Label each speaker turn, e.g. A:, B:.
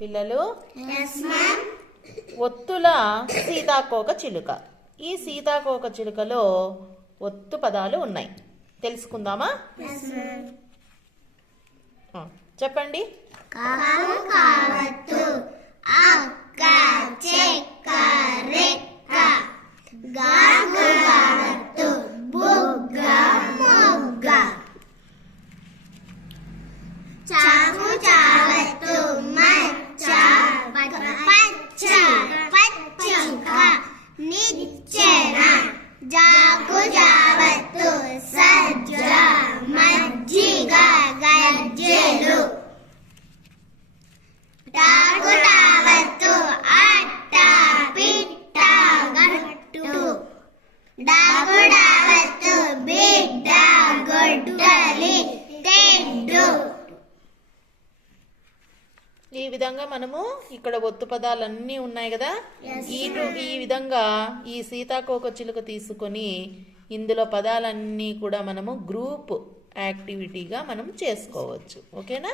A: పిల్లలు? ఒత్తుల సీతాకోక చిలుక. ఈ సీతాకోక చిలుకలో ఒత్తు పదాలు ఉన్నాయి. తెలుసుకుందామా? చెప్పండి.
B: కావు పచ్చిక నిచ్చెన జాకు జావత్తు సజ్జ మజ్జిగ గజ్జెలు. డాగుడావత్తు అట్ట పిట్ట గట్టు. డాగుడావత్తు
A: ఈ విధంగా మనము ఇక్కడ ఒత్తు పదాలన్నీ ఉన్నాయి కదా? ఇటు ఈ విధంగా ఈ సీతాకోక చిలుక తీసుకొని ఇందులో పదాలన్నీ కూడా మనము గ్రూప్ యాక్టివిటీగా మనం చేసుకోవచ్చు. ఓకేనా?